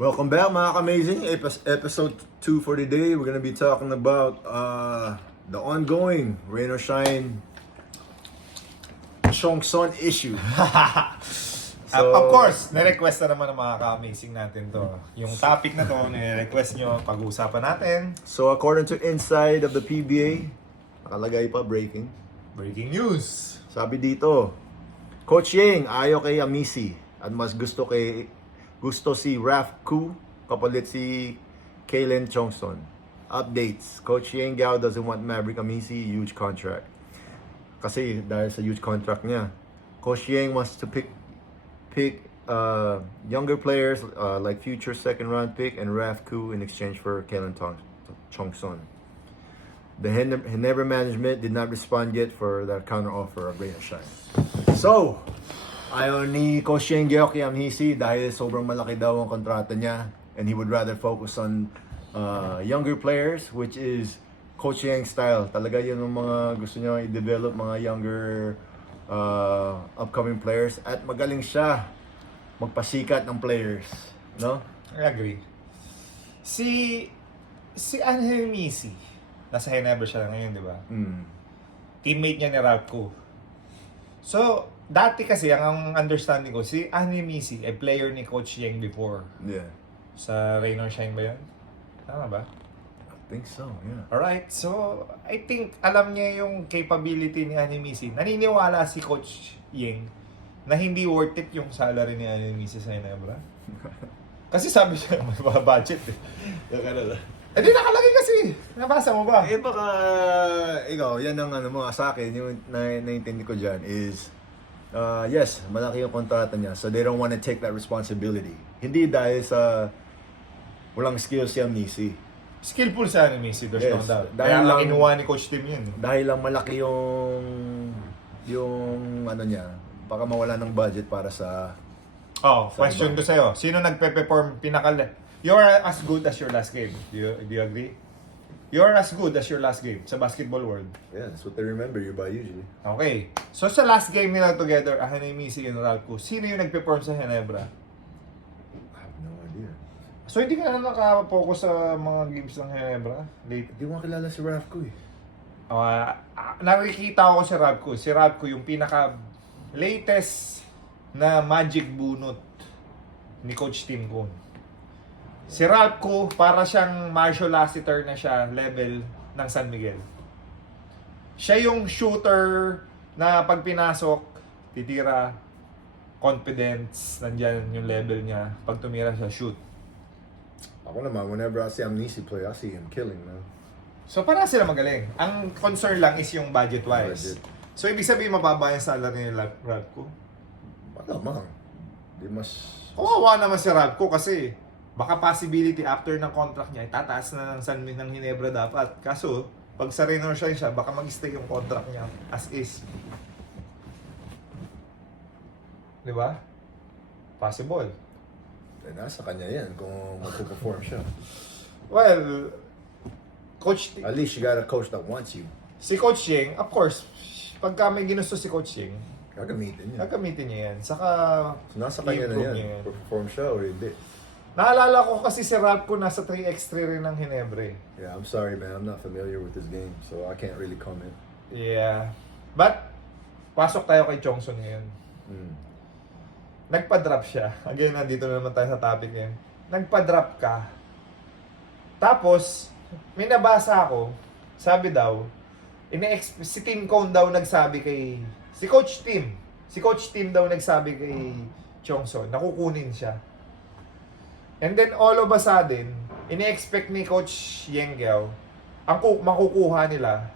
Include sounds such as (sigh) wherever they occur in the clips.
Welcome back mga ka-amazing. Epi- Episode 2 for today. We're gonna be talking about uh, the ongoing Rain or Shine Chong Son issue. Uh, (laughs) of course, na-request na naman ng mga ka-amazing natin to. Yung topic na to, na-request nyo, pag-uusapan natin. So according to Inside of the PBA, nakalagay pa breaking. Breaking news! Sabi dito, Coach Yeng ayaw kay Amisi at mas gusto kay gusto si Raf Ku kapalit si Kalen Chongson. Updates. Coach Yeng Gao doesn't want Maverick Amisi huge contract. Kasi dahil sa huge contract niya. Coach Yeng wants to pick pick uh, younger players uh, like future second round pick and Raf Ku in exchange for Tong- Chongson. The Hen- management did not respond yet for the counter offer of or Shine. So, ayaw ni Coach Shane Geoki Amhisi dahil sobrang malaki daw ang kontrata niya and he would rather focus on uh, younger players which is Coach Yang style. Talaga yun ang mga gusto niya i-develop mga younger uh, upcoming players at magaling siya magpasikat ng players. No? I agree. Si, si Angel Misi, nasa Ginebra siya ngayon, di ba? Mm. Teammate niya ni Rabko. So, dati kasi, ang understanding ko, si Angel Misi, ay player ni Coach Yeng before. Yeah. Sa Rain or Shine ba yun? Tama ba? I think so, yeah. Alright, so I think alam niya yung capability ni Animisi. Naniniwala si Coach Ying na hindi worth it yung salary ni Animisi sa Ginebra. (laughs) Kasi sabi siya, (laughs) may budget eh. Yung na. Eh di nakalagay kasi. Nabasa mo ba? Eh baka, ikaw, yan ang ano mo sa akin, yung na, naintindi ko dyan is, uh, yes, malaki yung kontrata niya, so they don't want to take that responsibility. Hindi dahil sa walang skills si Amnisi. Skillful si Animisi, there's no Yes, doubt. dahil Kaya lang kinuha ni Coach Tim yun. eh. Dahil lang malaki yung, yung ano niya, baka mawala ng budget para sa, Oh, Sa question ko sa'yo. Sino nagpe-perform pinakal... You're as good as your last game. Do you, do you agree? You're as good as your last game sa basketball world. yeah, that's what they remember you by usually. Okay. So sa last game nila together, Ahanimisi and Ralco, sino yung nag-perform sa Ginebra? I have no idea. So hindi ka na nakapokus sa mga games ng Ginebra? Late. Hindi mo kilala si Rafko eh. Ah, ah, nakikita ko si Rabco. Si Rabco yung pinaka latest na magic bunot ni Coach Tim Cohn. Si Rabco, para siyang Marshall Lassiter na siya level ng San Miguel. Siya yung shooter na pag pinasok, titira, confidence, nandyan yung level niya. Pag tumira siya, shoot. Ako naman, whenever I see Amnisi play, I see him killing, man. So para sila magaling. Ang concern lang is yung budget wise. Budget. So ibig sabihin mababa yung salary ni Rabco. Malamang. Di mas... Kawawa naman si Rabco kasi baka possibility after ng contract niya itataas na ng San ng Ginebra dapat. Kaso pag sa Shine siya, baka mag-stay yung contract niya as is. Di ba? Possible. Eh, nasa kanya yan kung magpo-perform siya. Well, Coach At least you got a coach that wants you. si Coach Yeng, of course, pagka may ginusto si Coach Yeng, Gagamitin niya. gagamitin niya yan. Saka So, nasa kanya na yan. Perform siya or hindi. Naalala ko kasi si Rabco nasa 3x3 rin ng Hinebre. Yeah, I'm sorry, man. I'm not familiar with this game, so I can't really comment. Yeah. But, pasok tayo kay Chongson ngayon. Mm. Nagpa-drop siya. Again, nandito na naman tayo sa topic ngayon. Nagpa-drop ka. Tapos, may nabasa ako, sabi daw, ine si Tim Cone daw nagsabi kay, si Coach Tim, si Coach Tim daw nagsabi kay Chongson, nakukunin siya. And then all of a sudden, ine-expect ni Coach Yengyao, ang ku- makukuha nila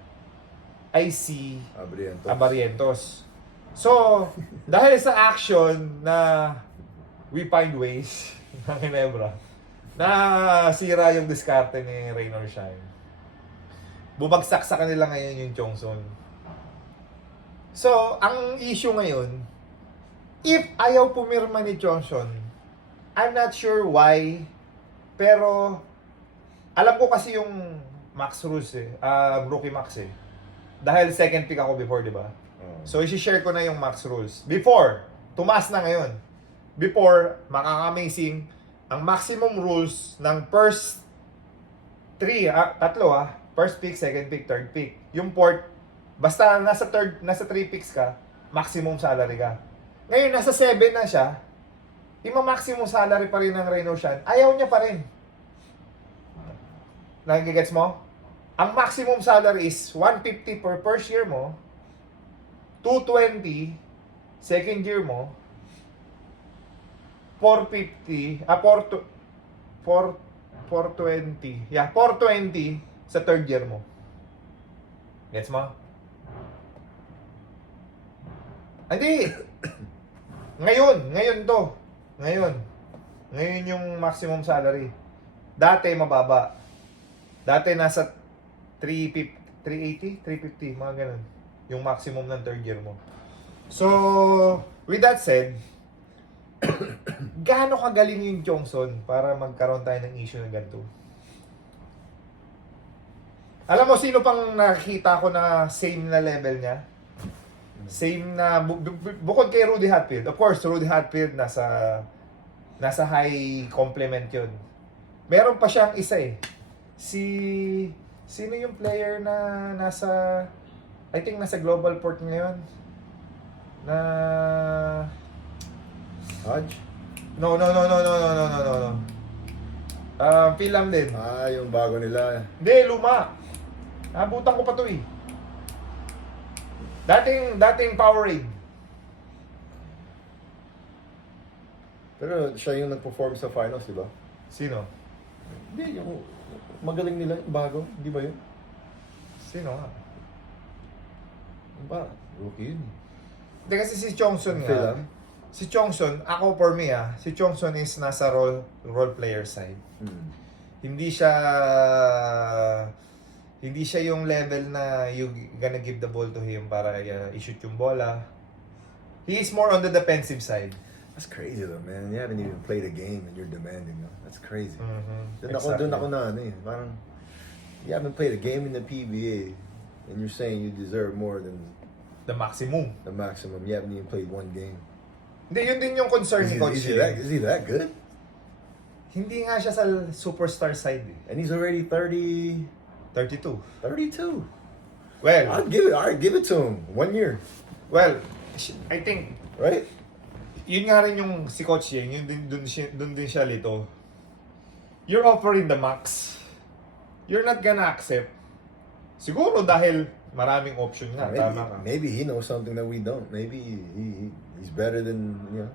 ay si Abrientos. Abarientos. So, (laughs) dahil sa action na we find ways (laughs) ng Ginebra, na sira yung diskarte ni Rain or Shine. Bumagsak sa kanila ngayon yung Chongson. So, ang issue ngayon, if ayaw pumirma ni Chongson, I'm not sure why, pero alam ko kasi yung Max Rules eh, ah, rookie Max eh. Dahil second pick ako before, di ba? Oh. So, isi-share ko na yung max rules. Before, tumaas na ngayon. Before, makaka-amazing, ang maximum rules ng first three, ah, tatlo ah, first pick, second pick, third pick. Yung fourth, basta nasa third, nasa three picks ka, maximum salary ka. Ngayon, nasa seven na siya, ima-maximum salary pa rin ng Reno Shan, ayaw niya pa rin. Nagigets mo? Ang maximum salary is 150 per first year mo, 220 second year mo, 450, ah, 4, 4, 420, yeah, 420 sa third year mo. Gets mo? Hindi. (coughs) Ngayon, ngayon to. Ngayon. Ngayon yung maximum salary. Dati mababa. Dati nasa 350, 380, 350, mga ganun. Yung maximum ng third year mo. So, with that said, (coughs) gaano kagaling yung Johnson para magkaroon tayo ng issue na ganito? Alam mo, sino pang nakita ko na same na level niya? Same na, bu- bu- bukod kay Rudy Hatfield. Of course, Rudy Hatfield nasa, nasa high compliment yun. Meron pa siyang isa eh. Si, sino yung player na nasa, I think nasa Global Port ngayon? Na, Hodge? no, no, no, no, no, no, no, no, no, no. Ah, Philam din. Ah, yung bago nila. Hindi, luma. Nabutan ko pa to eh. Dating, dating Powerade. Pero siya yung nag-perform sa finals, di ba? Sino? Hindi, yung magaling nila, yung bago. Di ba yun? Sino nga? Yung ba? Rookie yun. Hindi kasi si Chongson nga. Philam? Si Chongson, ako for me ah, si Chongson is nasa role role player side. Hmm. Hindi siya hindi siya yung level na you gonna give the ball to him para uh, i-shoot yung bola. He is more on the defensive side. That's crazy though, man. You haven't even played a game and you're demanding, no? That's crazy. Mhm. Doon ako, doon ako na, ano eh. Parang, you haven't played a game in the PBA and you're saying you deserve more than The maximum. the maximum. You haven't even played one game. Hindi, yun din yung concern ni Coach is he that, is he that good? Hindi nga siya sa superstar side eh. And he's already 30, 32. 32. Well, I'd give it, I'd give it to him. One year, well, I think right? yun nga rin yung si Coach Yeng, yun din dun, dun din siya lito. You're offering the max. You're not gonna accept. Siguro dahil maraming option nga, maybe, tama ka. maybe he knows something that we don't. Maybe he, he he's better than you know.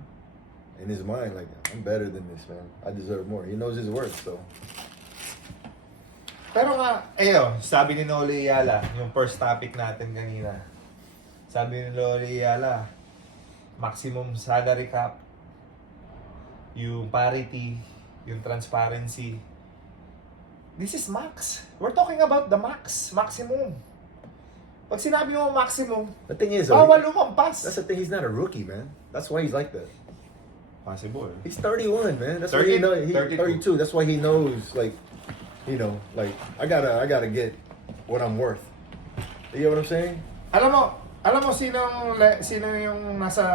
In his mind, like I'm better than this man. I deserve more. He knows his worth. So Pero nga, ayo, sabi ni Noli Yala, yung first topic natin kanina. Sabi ni Noli Yala, maximum salary cap, yung parity, yung transparency. This is max. We're talking about the max, maximum. Pag sinabi mo maximum, the thing is, bawal lumampas. that's the thing. He's not a rookie, man. That's why he's like that. Possible. He's 31, man. That's 30, why he know. He, 32. 32. That's why he knows, like, you know, like I gotta, I gotta get what I'm worth. You know what I'm saying? Alam mo, alam mo sinong le- sino yung nasa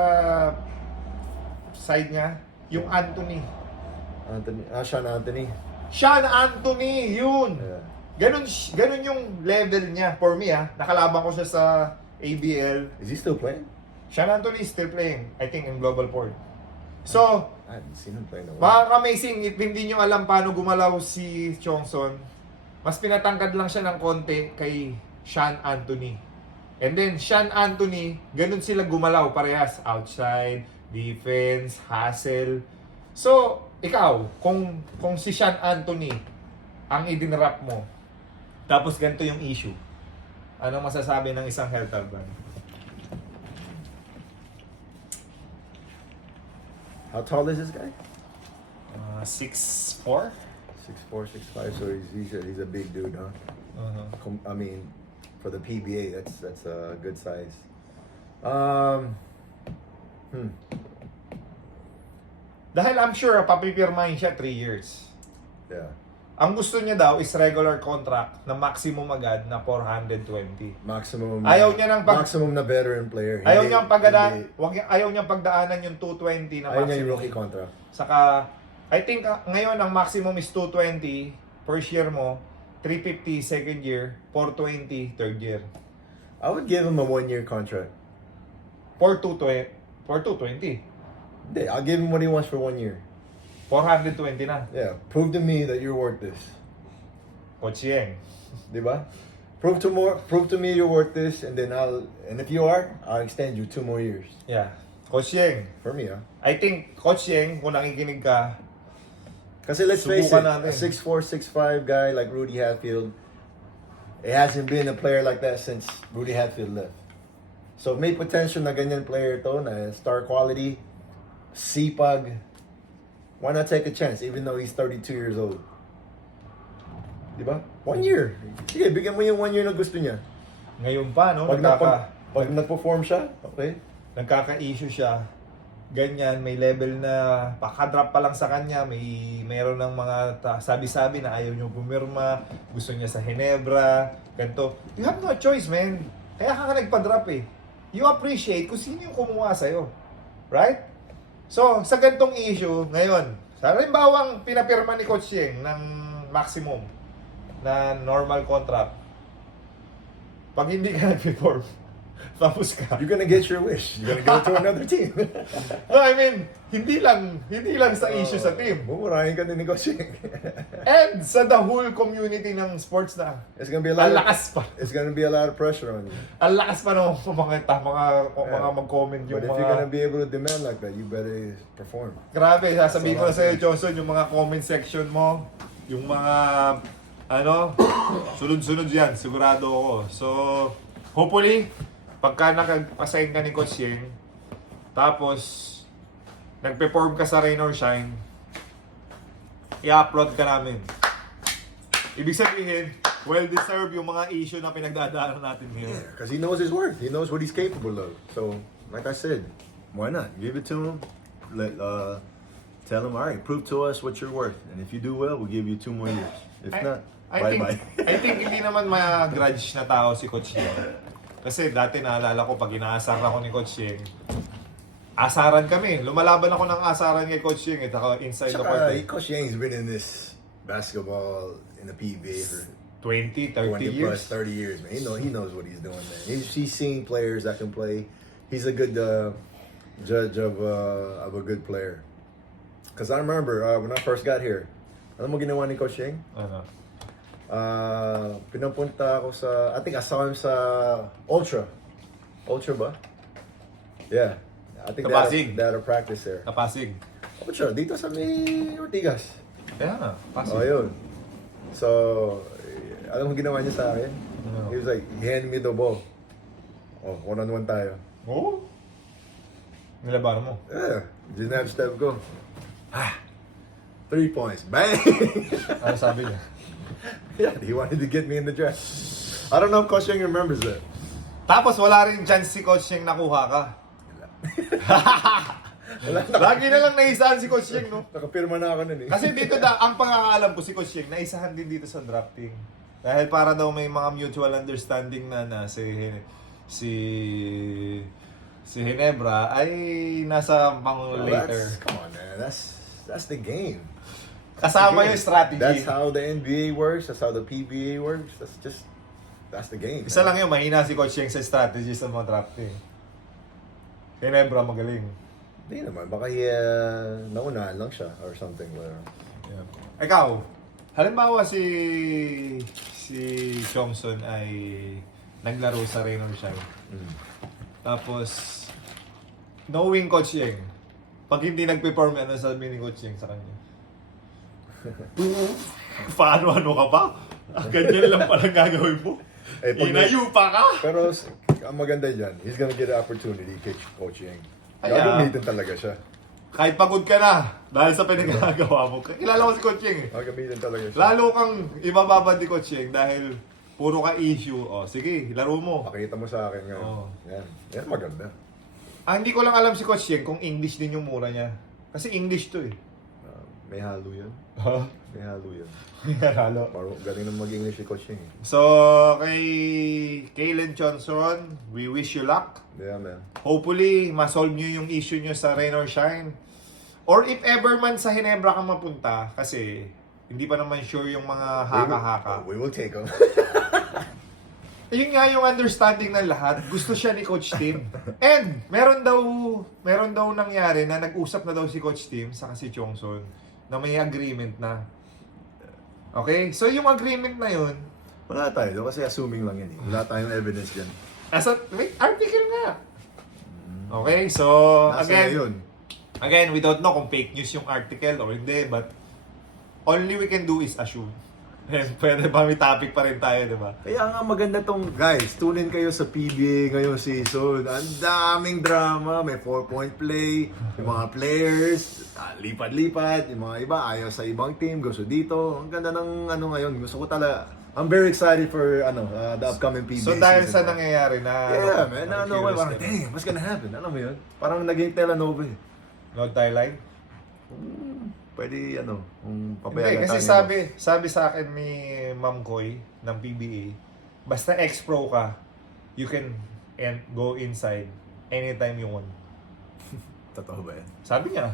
side niya? Yung Anthony. Anthony, ah, Sean Anthony. Sean Anthony, yun. Yeah. Ganun, ganun yung level niya. For me ah, nakalaban ko siya sa ABL. Is he still playing? Sean Anthony is still playing, I think, in Global Port. So, I haven't seen him play in a while. makaka-amazing if hindi nyo alam paano gumalaw si Chongson. Mas pinatangkad lang siya ng konti kay Sean Anthony. And then, Sean Anthony, ganun sila gumalaw parehas. Outside, defense, hustle. So, ikaw, kung, kung si Sean Anthony ang idinrap mo, tapos ganito yung issue, anong masasabi ng isang health ban? How tall is this guy? Uh, 6'4"? Six four, six five. So he's he's a, he's a big dude, huh? Uh-huh. Com- I mean, for the PBA, that's that's a good size. Um, hmm. Dahil I'm sure papipirmahin siya 3 years. Yeah. Ang gusto niya daw is regular contract na maximum agad na 420. Maximum. Ayaw niya ng pag- maximum na veteran player. Ayaw Hindi- niyang pagdaan, wag niya, ayaw niyang pagdaanan yung 220 na Ayaw niya yung maximum. rookie contract. Saka I think ah, ngayon ang maximum is 220 first year mo, 350 second year, 420 third year. I would give him a one-year contract. 4220, 4220. Hindi, I'll give him what he wants for one year. 420 na. Yeah, prove to me that you're worth this. Coach Yeng. Diba? Prove to more, prove to me you're worth this, and then I'll, and if you are, I'll extend you two more years. Yeah. Coach Yeng. For me, ah. I think Coach Yeng, kung nakikinig ka, Kasi let's face it, Subukan a natin. 6'4", 6'5 guy like Rudy Hatfield, it hasn't been a player like that since Rudy Hatfield left. So may potential na ganyan player to, na star quality, sipag. Why not take a chance even though he's 32 years old? Diba? One year. Sige, bigyan mo yung one year na gusto niya. ngayon pa, no? Pag, nagkaka, nagpa- pag nag-perform siya, okay. nagkaka-issue siya, ganyan, may level na pakadrop pa lang sa kanya, may meron ng mga sabi-sabi na ayaw niyo pumirma, gusto niya sa Hinebra, ganito. You have no choice, man. Kaya ka ka nagpa-drop eh. You appreciate kung sino yung kumuha sa'yo. Right? So, sa gantong issue, ngayon, sa halimbawang pinapirma ni Coach Yeng ng maximum na normal contract, pag hindi ka nag-perform, (laughs) tapos ka, You're gonna get your wish. You're gonna go to (laughs) another team. (laughs) No, I mean, hindi lang, hindi lang sa issue sa team. Bumurahin ka din ni Coach And sa the whole community ng sports na. It's gonna be a lot Ang lakas pa. it's gonna be a lot of pressure on you. Ang lakas pa ng mga, ta- mga, mga mag-comment yung But if mga... you're gonna be able to demand like that, you better perform. Grabe, sasabihin ko sa'yo, Johnson, yung mga comment section mo, yung mga, ano, (coughs) sunod-sunod yan, sigurado ako. So, hopefully, pagka nakapasayang ka ni Coach Yeng, tapos, nag-perform ka sa Rain or Shine, i-upload ka namin. Ibig sabihin, well-deserved yung mga issue na pinagdadaanan natin ngayon. Because he knows his worth. He knows what he's capable of. So, like I said, why not? Give it to him. Let uh, tell him, all right, prove to us what you're worth. And if you do well, we'll give you two more years. If not, I bye think, bye. I think hindi naman ma-grudge na tao si Coach Yeng. (laughs) Kasi dati naalala ko pag inaasar ako ni Coach Yeng, asaran kami. Lumalaban ako ng asaran kay Coach Yeng. Ito ako inside the court. Tsaka, eh. Coach Yang's been in this basketball in the PBA for 20, 30 20 years. plus 30 years, man. He know he knows what he's doing, man. He's, he's seen players that can play. He's a good uh, judge of uh, of a good player. Cause I remember uh, when I first got here, alam mo ginawa ni Coach Yang? Ano? Uh, pinapunta ako sa, I think I saw him sa Ultra. Ultra ba? Yeah. I think Sa they had, they had a practice there. Napasig. Ultra, dito sa may Ortigas. Na, Pasig. Oh, yun. So, alam mo ginawa niya sa akin? He was like, he handed me the ball. Oh, one-on-one tayo. Oo. Nilabanan mo. Yeah. Ginab step go. Ah. Three points. Bang! Ano sabi niya? (laughs) (laughs) yeah, he wanted to get me in the draft. I don't know if Coach Young remembers that. Tapos wala rin chance si Coach Yeng nakuha ka. (laughs) Wala na. (laughs) Lagi na lang naisahan si Coach Yeng, no? Nakapirma na ako nun eh. Kasi dito da, ang pangakaalam ko si Coach Yeng, naisahan din dito sa drafting. Dahil para daw may mga mutual understanding na na si si si Hinebra ay nasa pang Well, later. that's, come on, man. That's that's the game. Kasama yung strategy. That's how the NBA works. That's how the PBA works. That's just that's the game. Isa man. lang yun, mahina si Coach Yeng sa strategy sa mga drafting. Hinebra magaling. Hindi naman. Baka uh, naunahan lang siya or something. Whatever. Yeah. Ikaw, halimbawa si si Chongson ay naglaro sa or Shine. Mm. Tapos, knowing Coach Yeng, pag hindi nag-perform, ano sabi ni Coach Yeng sa kanya? (laughs) Paano ano ka pa? Ah, Ganyan lang pala gagawin mo. Eh, pag- Inayu pa ka! Pero s- ang maganda dyan, he's gonna get an opportunity kay Coach Yang. Ay, Gagamitin talaga siya. Kahit pagod ka na, dahil sa pinagagawa mo. Kilala ko si Coach Yeng eh. Gagamitin talaga siya. Lalo kang ibababad ni Coach Yeng dahil puro ka issue. O, sige, laro mo. Pakita mo sa akin nga. Oo. Yan. Yan maganda. Ah, hindi ko lang alam si Coach Yeng kung English din yung mura niya. Kasi English to eh. May halo yan. Ha? May halo yan. Lalo. Maro, galing na mag-English si Coach eh. So, kay Kaylen Johnson, we wish you luck. Yeah, man. Hopefully, ma-solve nyo yung issue nyo sa Rain or Shine. Or if ever man sa Hinebra ka mapunta, kasi hindi pa naman sure yung mga haka-haka. We will take them. (laughs) Yun nga yung understanding ng lahat. Gusto siya ni Coach Tim. And meron daw meron daw nangyari na nag-usap na daw si Coach Tim sa si Chongson na may agreement na. Okay? So yung agreement na yun, Wala tayo doon kasi assuming lang yan eh. Wala tayong evidence dyan. nasa wait, article nga. Okay? So Nasa again, yun. again, we don't know kung fake news yung article or hindi, but only we can do is assume. And pwede ba may topic pa rin tayo, di ba? Kaya nga maganda tong guys, tune in kayo sa PBA ngayong season. Ang daming drama, may 4-point play, yung mga players, ah, lipat-lipat, yung mga iba ayaw sa ibang team, gusto dito. Ang ganda ng ano ngayon, gusto ko talaga. I'm very excited for ano, uh, the upcoming PBA So dahil sa season. nangyayari na... Yeah, ano, man. Ano, curious parang, damn, what's gonna happen? Alam mo yun? Parang naging telenova eh. Lord Thailand? Pwede, ano, kung Hindi, papayagan kasi tayo ni sabi, sabi sa akin ni Ma'am Koy ng PBA, basta ex-pro ka, you can and go inside anytime you want. (laughs) Totoo ba yan? Sabi niya.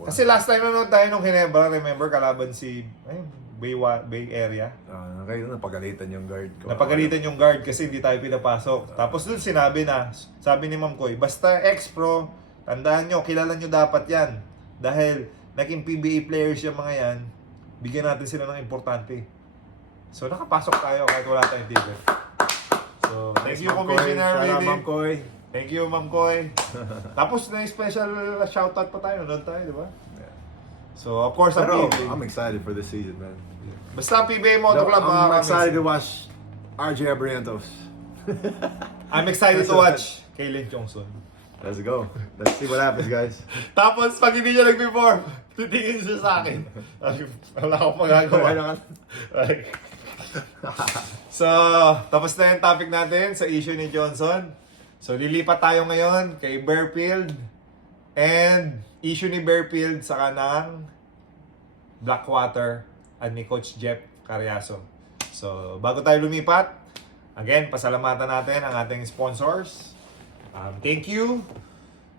Wow. Kasi last time nanonood tayo nung Hinebra, remember, kalaban si ayun, Bay, Bay Area. Ah, kayo napagalitan yung guard ko. Napagalitan yung guard kasi hindi tayo pinapasok. Tapos dun sinabi na, sabi ni Ma'am Koy, basta ex-pro, tandaan nyo, kilala nyo dapat yan. Dahil naging PBA players yung mga yan, bigyan natin sila ng importante. So nakapasok tayo kahit wala tayong ticket. So, thank you. Commissioner Willie. Ma'am Koy. Thank you Ma'am Koy. (laughs) Tapos na special shoutout pa tayo, nanood tayo, di ba? So, of course, Pero PBA. I'm excited for this season, man. Basta ang PBA Moto Club, I'm kami. excited to watch RJ Abrientos. (laughs) I'm excited to watch Kaylen Johnson. Let's go. Let's see what happens, guys. (laughs) Tapos, pag hindi niya nag-perform, titingin siya sa akin. Ay, Wala akong magagawa. Like, (laughs) so, tapos na yung topic natin sa issue ni Johnson. So, lilipat tayo ngayon kay Bearfield. And, issue ni Bearfield sa kanang Blackwater at ni Coach Jeff Carriazo. So, bago tayo lumipat, again, pasalamatan natin ang ating sponsors. Um, thank you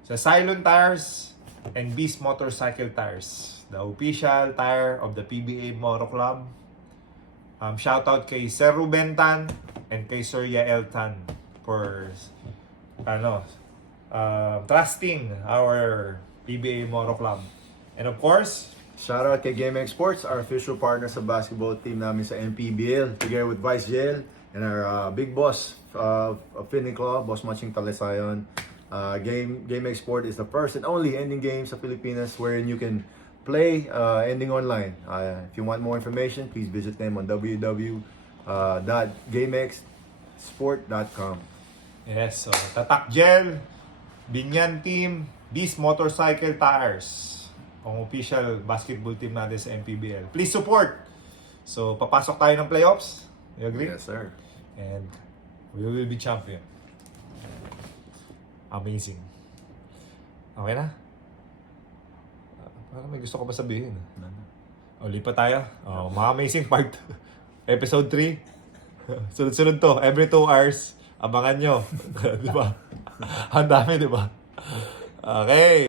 sa Cylon Tires and Beast Motorcycle Tires, the official tire of the PBA Moto Club. Um, shout out kay Sir Ruben Tan and kay Sir Yael Tan for ano, uh, trusting our PBA Moto Club. And of course, Shout out kay GameX Sports, our official partner sa basketball team namin sa MPBL, together with Vice Jail and our uh, big boss uh, of Finning Claw, Boss Matching Talesayon. Uh, Game GameX Sport is the first and only ending game sa Pilipinas wherein you can play uh, ending online. Uh, if you want more information, please visit them on www.gamexsport.com. yes, so Tatak Gel, Binyan Team, Beast Motorcycle Tires, ang official basketball team natin sa MPBL. Please support! So, papasok tayo ng playoffs. You agree? Yes, sir. and we will be champion. Amazing. Okay na? Ah, Parang may gusto ko ba sabihin? O, lipat tayo. Oh, mga amazing part. (laughs) Episode 3. (laughs) Sunod-sunod to. Every 2 hours. Abangan nyo. (laughs) di ba? Ang dami, di ba? Okay.